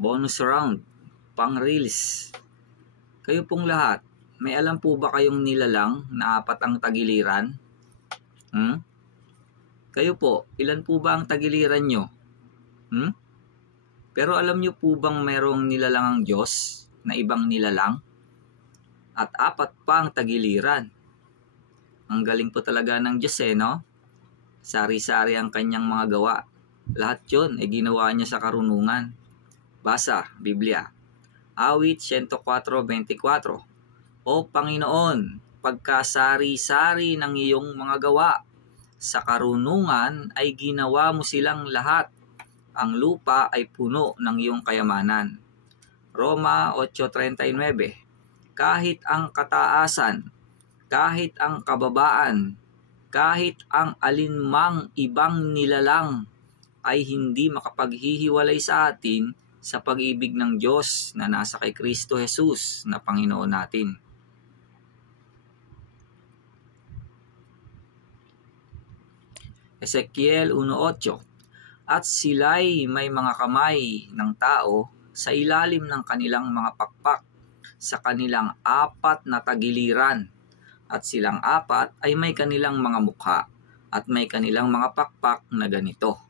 bonus round, pang-release. Kayo pong lahat, may alam po ba kayong nilalang na 4 ang tagiliran? Kayo po, ilan po ba ang tagiliran nyo? Pero alam nyo po bang mayroong nilalang ang Diyos na ibang nilalang? At 4 pa ang tagiliran. Ang galing po talaga ng Diyos no? Sari-sari ang kanyang mga gawa. Lahat yun ay ginawa niya sa karunungan. Basa, Biblia. Awit 104:24. O Panginoon, pagkasari-sari ng iyong mga gawa, sa karunungan ay ginawa mo silang lahat. Ang lupa ay puno ng iyong kayamanan. Roma 8:39. Kahit ang kataasan, kahit ang kababaan, kahit ang alinmang ibang nilalang ay hindi makapaghihiwalay sa atin sa pag-ibig ng Diyos na nasa kay Kristo Jesus na Panginoon natin. Ezekiel 1:8. At sila'y may mga kamay ng tao sa ilalim ng kanilang mga pakpak sa kanilang 4 na tagiliran, at silang 4 ay may kanilang mga mukha at may kanilang mga pakpak na ganito.